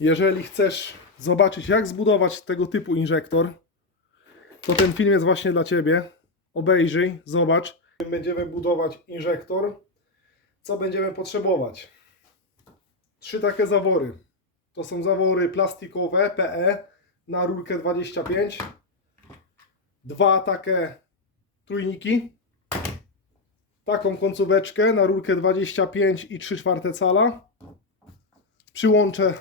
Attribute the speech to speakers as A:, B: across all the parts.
A: Jeżeli chcesz zobaczyć, jak zbudować tego typu inżektor, to ten film jest właśnie dla Ciebie. Obejrzyj, zobacz. Będziemy budować inżektor. Co będziemy potrzebować? Trzy takie zawory. To są zawory plastikowe PE na rurkę 25. Dwa takie trójniki. Taką końcóweczkę na rurkę 25 i 3 czwarte cala. Przyłączę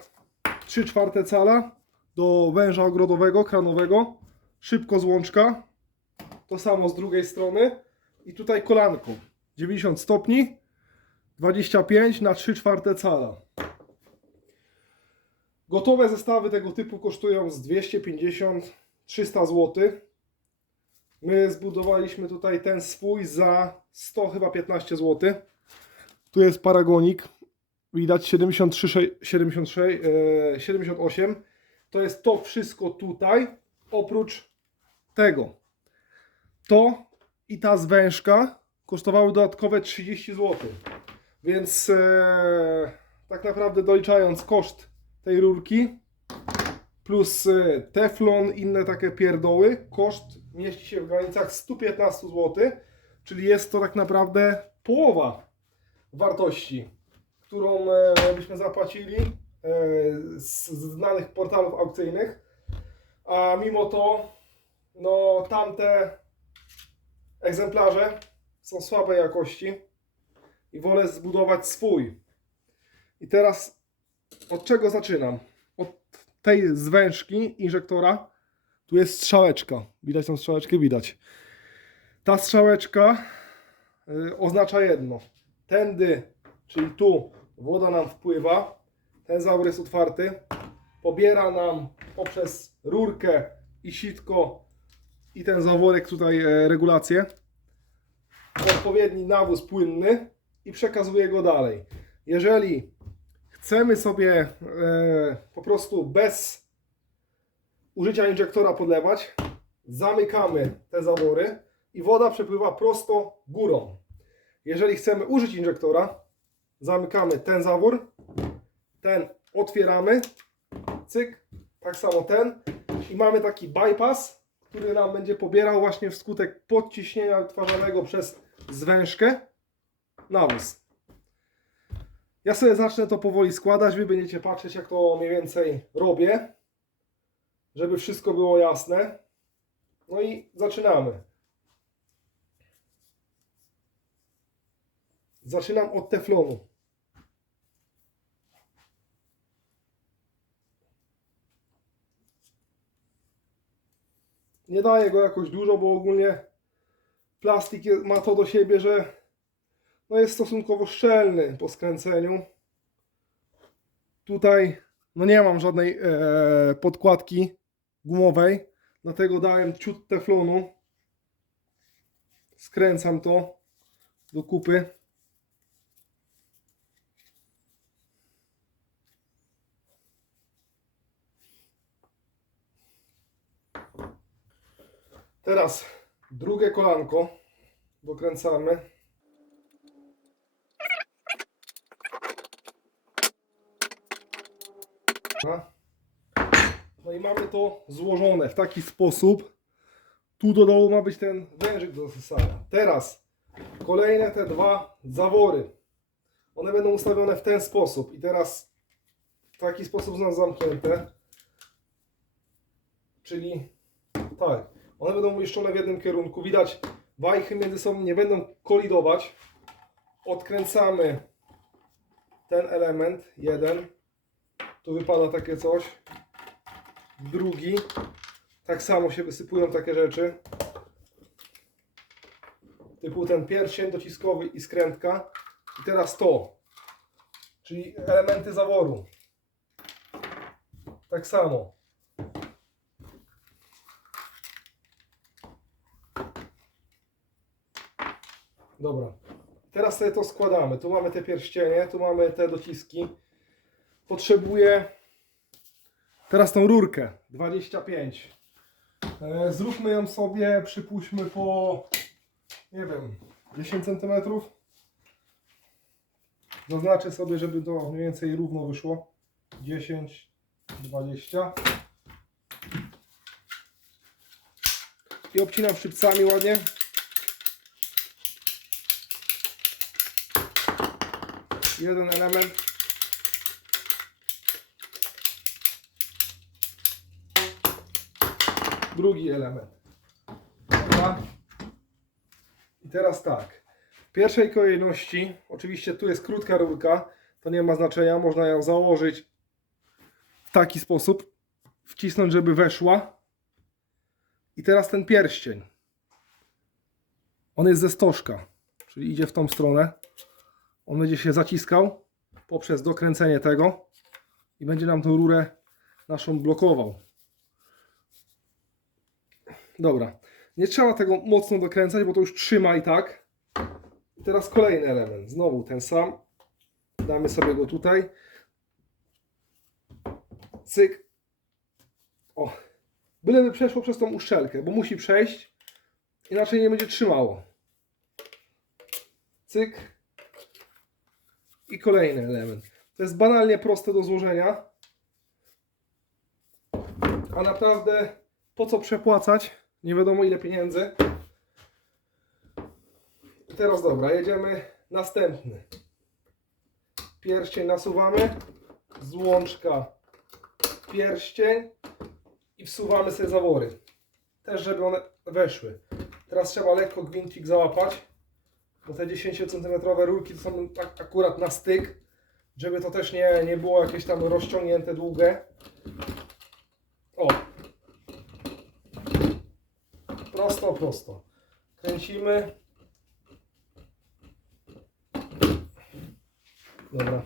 A: 3 czwarte cala do węża ogrodowego, kranowego. Szybko złączka. To samo z drugiej strony. I tutaj kolanką. 90 stopni. 25 na 3 czwarte cala. Gotowe zestawy tego typu kosztują z 250-300 zł. My zbudowaliśmy tutaj ten swój za 100 chyba 15 zł. Tu jest paragonik. Widać 73, sze- 76, e, 78. To jest to wszystko tutaj, oprócz tego. To i ta zwężka kosztowały dodatkowe 30 zł. Więc e, tak naprawdę doliczając koszt tej rurki plus e, teflon, inne takie pierdoły, koszt mieści się w granicach 115 zł, czyli jest to tak naprawdę połowa wartości, którą e, byśmy zapłacili e, z znanych portalów aukcyjnych, a mimo to no tamte egzemplarze są słabej jakości i wolę zbudować swój. I teraz od czego zaczynam? Od tej zwężki inżektora. Tu jest strzałeczka. Widać tą strzałeczkę? Widać. Ta strzałeczka y, oznacza jedno. Tędy, czyli tu, woda nam wpływa. Ten zawór jest otwarty. Pobiera nam poprzez rurkę i sitko i ten zaworek tutaj e, regulację. Odpowiedni nawóz płynny i przekazuje go dalej. Jeżeli chcemy sobie e, po prostu bez użycia injektora podlewać, zamykamy te zawory i woda przepływa prosto górą. Jeżeli chcemy użyć injektora, zamykamy ten zawór, ten otwieramy, cyk, tak samo ten i mamy taki bypass, który nam będzie pobierał właśnie wskutek podciśnienia wytwarzanego przez zwężkę nawóz. Ja sobie zacznę to powoli składać, wy będziecie patrzeć jak to mniej więcej robię, żeby wszystko było jasne. No i zaczynamy. Zaczynam od teflonu. Nie daję go jakoś dużo, bo ogólnie plastik ma to do siebie, że no jest stosunkowo szczelny po skręceniu. Tutaj no nie mam żadnej e, podkładki gumowej, dlatego dałem ciut teflonu. Skręcam to do kupy. Teraz drugie kolanko dokręcamy. No i mamy to złożone w taki sposób. Tu do dołu ma być ten wężyk do zasysania. Teraz kolejne te dwa zawory. One będą ustawione w ten sposób. I teraz w taki sposób są zamknięte. Czyli tak. One będą umieszczone w jednym kierunku. Widać, wajchy między sobą nie będą kolidować. Odkręcamy ten element, jeden. Tu wypada takie coś. Drugi. Tak samo się wysypują takie rzeczy. Typu ten pierścień dociskowy i skrętka. I teraz to. Czyli elementy zaworu. Tak samo. Dobra. Teraz sobie to składamy. Tu mamy te pierścienie, tu mamy te dociski. Potrzebuję teraz tą rurkę 25. E, Zróbmy ją sobie, przypuśćmy po nie wiem, 10 cm. Zaznaczę sobie, żeby to mniej więcej równo wyszło. 10, 20. I obcinam szybcami ładnie. Jeden element. Drugi element. Dobra. I teraz tak. W pierwszej kolejności, oczywiście tu jest krótka rurka, to nie ma znaczenia, można ją założyć w taki sposób, wcisnąć, żeby weszła. I teraz ten pierścień. On jest ze stożka, czyli idzie w tą stronę. On będzie się zaciskał poprzez dokręcenie tego i będzie nam tą rurę naszą blokował. Dobra. Nie trzeba tego mocno dokręcać, bo to już trzyma i tak. Teraz kolejny element. Znowu ten sam. Damy sobie go tutaj. Cyk. O. Byleby przeszło przez tą uszczelkę, bo musi przejść. Inaczej nie będzie trzymało. Cyk. I kolejny element. To jest banalnie proste do złożenia. A naprawdę po co przepłacać? Nie wiadomo ile pieniędzy. Teraz dobra, jedziemy następny. Pierścień nasuwamy, złączka, pierścień i wsuwamy sobie zawory. Też żeby one weszły. Teraz trzeba lekko gwincik załapać, bo te 10 cm rurki to są tak akurat na styk, żeby to też nie, nie było jakieś tam rozciągnięte długie. O, Prosto, prosto. Kręcimy. Dobra.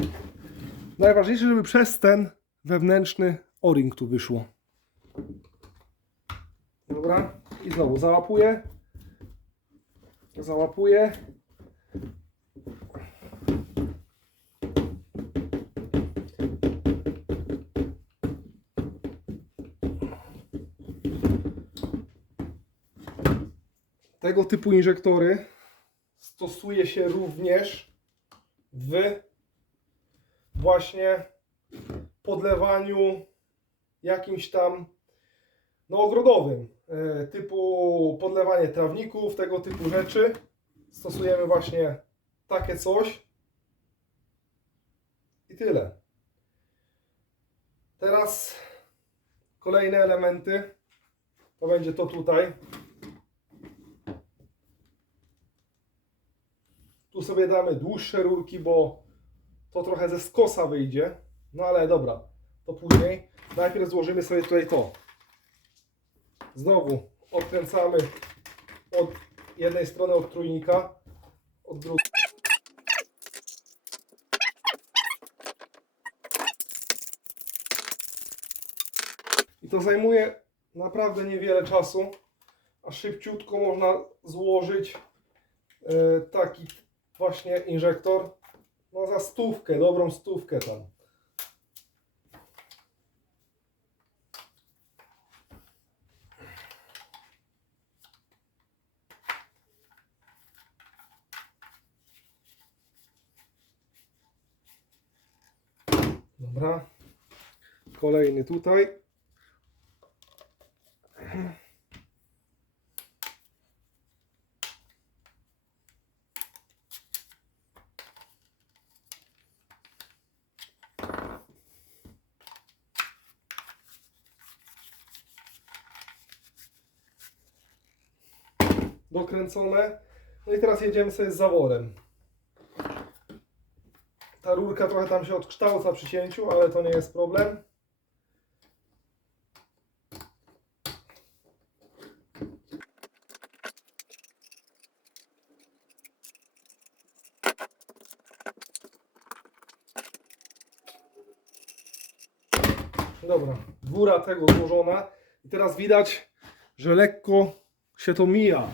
A: Najważniejsze, żeby przez ten wewnętrzny o-ring tu wyszło. Dobra. I znowu załapuję. Załapuję. Tego typu inżektory stosuje się również w właśnie podlewaniu jakimś tam no ogrodowym, e, typu podlewanie trawników, tego typu rzeczy. Stosujemy właśnie takie coś. I tyle. Teraz kolejne elementy. To będzie to tutaj. Tu sobie damy dłuższe rurki, bo to trochę ze skosa wyjdzie. No ale dobra, to później. Najpierw złożymy sobie tutaj to. Znowu odkręcamy od jednej strony od trójnika, od drugiej. I to zajmuje naprawdę niewiele czasu, a szybciutko można złożyć e, taki właśnie inżektor. No za stówkę, dobrą stówkę tam. Dobra. Kolejny tutaj. Dokręcone. No i teraz jedziemy sobie z zaworem. Ta rurka trochę tam się odkształca przy cięciu, ale to nie jest problem. Dobra, góra tego złożona. I teraz widać, że lekko się to mija.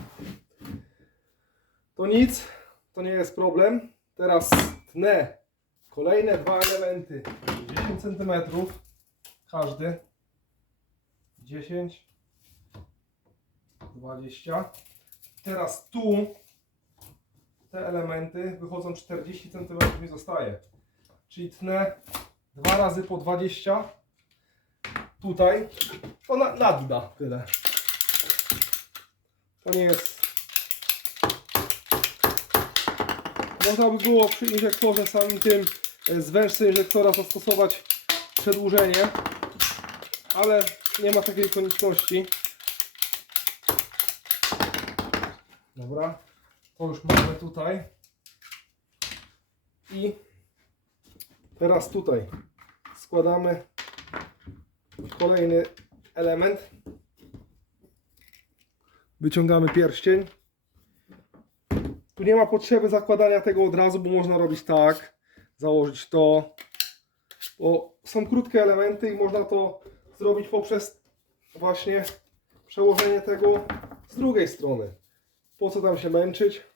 A: To nic, to nie jest problem. Teraz tnę kolejne dwa elementy. 10 cm każdy. 10 20 Teraz tu te elementy wychodzą 40 cm mi zostaje. Czyli tnę dwa razy po 20 tutaj, to na, nadda tyle. To nie jest... Można by było przy injektorze samym tym e, z wężcy injektora zastosować przedłużenie, ale nie ma takiej konieczności. Dobra, to już mamy tutaj. I teraz tutaj składamy kolejny element. Wyciągamy pierścień. Tu nie ma potrzeby zakładania tego od razu, bo można robić tak, założyć to. Bo są krótkie elementy i można to zrobić poprzez właśnie przełożenie tego z drugiej strony. Po co tam się męczyć?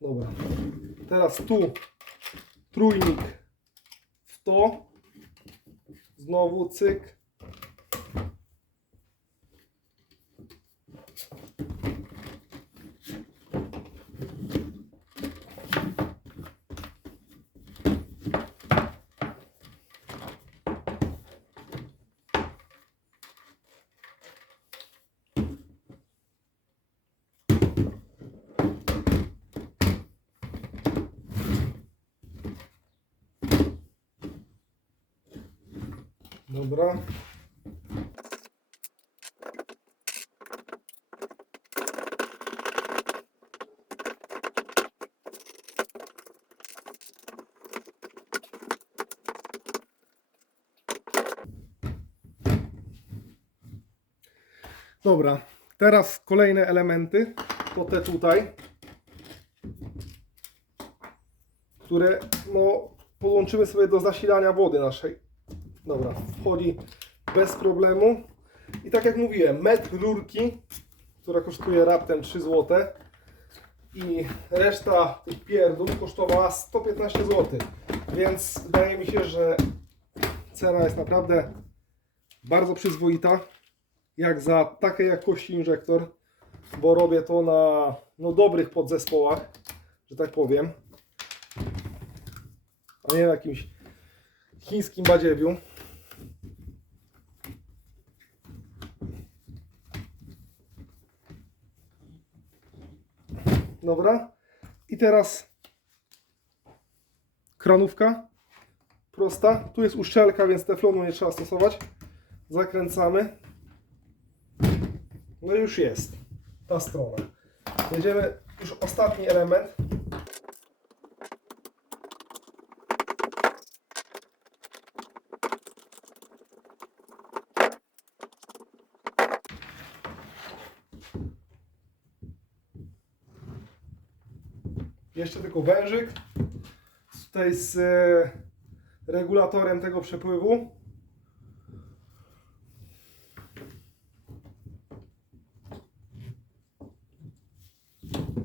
A: Dobra. Teraz tu trójnik w to. Znowu cyk. Dobra. Dobra, teraz kolejne elementy, to te tutaj, które no, podłączymy sobie do zasilania wody naszej. Dobra, wchodzi bez problemu. I tak jak mówiłem, metr rurki, która kosztuje raptem 3 zł i reszta tych pierdół kosztowała 115 zł. Więc wydaje mi się, że cena jest naprawdę bardzo przyzwoita, jak za takiej jakości injektor, bo robię to na no, dobrych podzespołach, że tak powiem, a nie na jakimś chińskim badziewiu. Dobra. I teraz kranówka prosta. Tu jest uszczelka, więc teflonu nie trzeba stosować. Zakręcamy. No już jest ta strona. Jedziemy już ostatni element. Jeszcze tylko wężyk. Tutaj z e, regulatorem tego przepływu.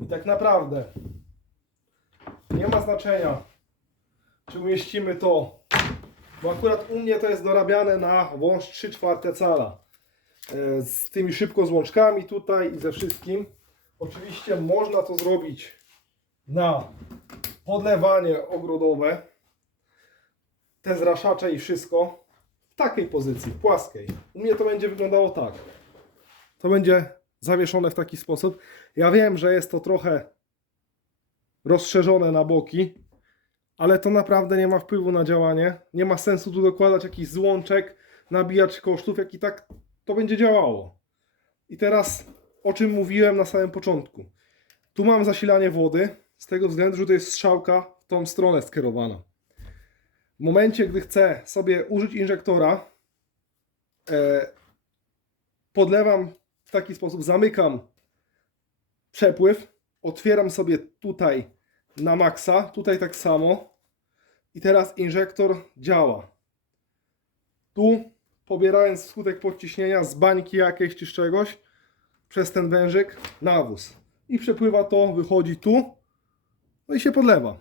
A: I tak naprawdę nie ma znaczenia, czy umieścimy to, bo akurat u mnie to jest dorabiane na wąż 3 czwarte cala. E, Z tymi szybko złączkami tutaj i ze wszystkim. Oczywiście można to zrobić na podlewanie ogrodowe, te zraszacze i wszystko w takiej pozycji, płaskiej. U mnie to będzie wyglądało tak. To będzie zawieszone w taki sposób. Ja wiem, że jest to trochę rozszerzone na boki, ale to naprawdę nie ma wpływu na działanie. Nie ma sensu tu dokładać jakichś złączek, nabijać kosztów, jak i tak to będzie działało. I teraz o czym mówiłem na samym początku. Tu mam zasilanie wody, z tego względu, że to jest strzałka w tą stronę skierowana. W momencie, gdy chcę sobie użyć injektora, e, podlewam w taki sposób, zamykam przepływ, otwieram sobie tutaj na maksa, tutaj tak samo i teraz injektor działa. Tu pobierając skutek podciśnienia z bańki jakiejś czy czegoś przez ten wężyk nawóz i przepływa to, wychodzi tu no i się podlewa.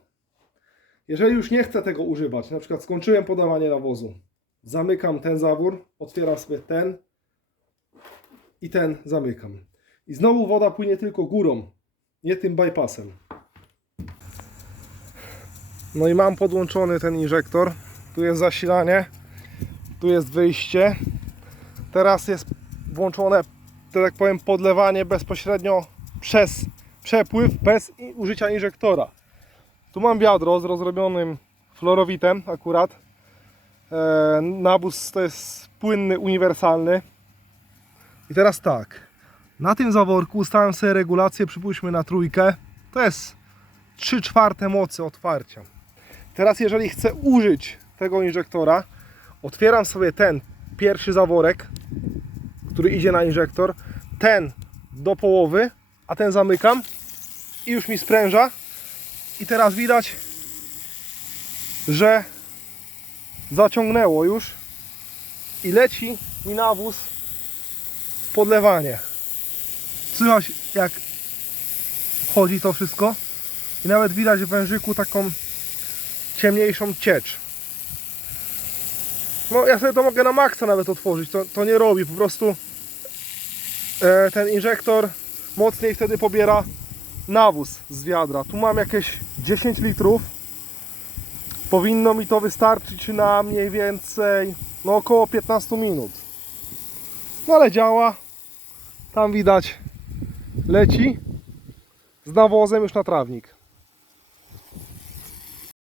A: Jeżeli już nie chcę tego używać, na przykład skończyłem podawanie nawozu, zamykam ten zawór, otwieram sobie ten i ten zamykam. I znowu woda płynie tylko górą, nie tym bypassem. No i mam podłączony ten injektor. Tu jest zasilanie, tu jest wyjście. Teraz jest włączone, tak powiem, podlewanie bezpośrednio przez przepływ, bez użycia injektora. Tu mam wiadro z rozrobionym fluorowitem akurat. E, nawóz to jest płynny, uniwersalny. I teraz tak. Na tym zaworku ustawiam sobie regulację, przypuśćmy na trójkę. To jest 3 czwarte mocy otwarcia. Teraz jeżeli chcę użyć tego injektora, otwieram sobie ten pierwszy zaworek, który idzie na injektor, ten do połowy, a ten zamykam i już mi spręża. I teraz widać, że zaciągnęło już i leci mi nawóz podlewanie. Słychać jak chodzi to wszystko i nawet widać w wężyku taką ciemniejszą ciecz. No ja sobie to mogę na maksa nawet otworzyć, to, to nie robi, po prostu e, ten injektor mocniej wtedy pobiera nawóz z wiadra. Tu mam jakieś 10 litrów. Powinno mi to wystarczyć na mniej więcej no około 15 minut. No ale działa. Tam widać leci z nawozem już na trawnik.